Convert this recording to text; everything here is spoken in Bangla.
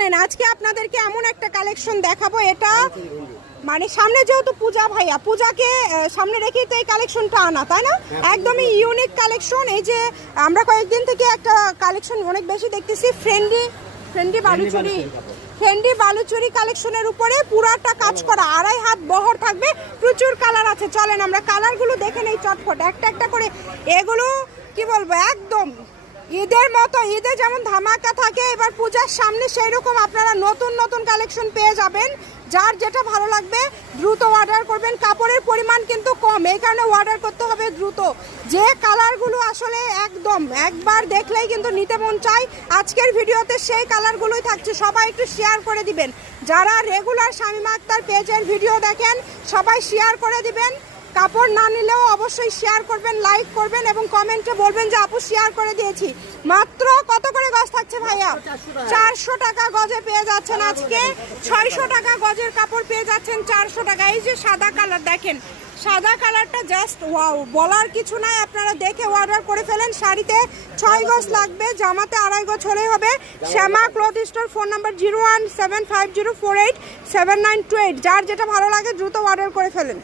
চলেন আজকে আপনাদেরকে এমন একটা কালেকশন দেখাবো এটা মানে সামনে যেহেতু পূজা ভাইয়া পূজাকে সামনে রেখেই তো এই কালেকশনটা আনা তাই না? একদমই ইউনিক কালেকশন এই যে আমরা কয়েকদিন থেকে একটা কালেকশন অনেক বেশি দেখতেছি ফ্রেন্ডলি ফ্রেন্ডলি বালুচুরি ফ্রেন্ডি বালুচুরি কালেকশনের উপরে পুরাটা কাজ করা আড়াই হাত বহর থাকবে প্রচুর কালার আছে চলেন আমরা কালারগুলো দেখে নেই চটফট একটা একটা করে এগুলো কি বলব একদম ঈদের মতো, ঈদে যেমন ধামাকা থাকে, এবার পূজার সামনে সেই রকম আপনারা নতুন নতুন কালেকশন পেয়ে যাবেন। যার যেটা ভালো লাগবে, দ্রুত অর্ডার করবেন। কাপড়ের পরিমাণ কিন্তু কম, এই কারণে অর্ডার করতে হবে দ্রুত। যে কালারগুলো আসলে একদম, একবার দেখলেই কিন্তু নিতে মন চাই আজকের ভিডিওতে সেই কালারগুলোই থাকছে, সবাই একটু শেয়ার করে দিবেন। যারা রেগুলার শামিমা আক্তার পেজের ভিডিও দেখেন, সবাই শেয়ার করে দিবেন। কাপড় না নিলেও অবশ্যই শেয়ার করবেন লাইক করবেন এবং কমেন্টে বলবেন যে, আপু শেয়ার করে দিয়েছি। মাত্র কত করে গজ থাকছে ভাইয়া? চারশো টাকা গজে পেয়ে যাচ্ছেন আজকে। ছয়শো টাকা গজের কাপড় পেয়ে যাচ্ছেন চারশো টাকা। এই যে সাদা কালার, দেখেন, সাদা কালারটা জাস্ট ওয়াও বলার কিছু নাই। আপনারা দেখে অর্ডার করে ফেলেন। শাড়িতে ছয় গজ লাগবে, জামাতে আড়াই গজ হলেই হবে। Shyama cloth store phone number zero one seven five zero four eight seven nine two eight যার যেটা ভালো লাগে, দ্রুত অর্ডার করে ফেলেন।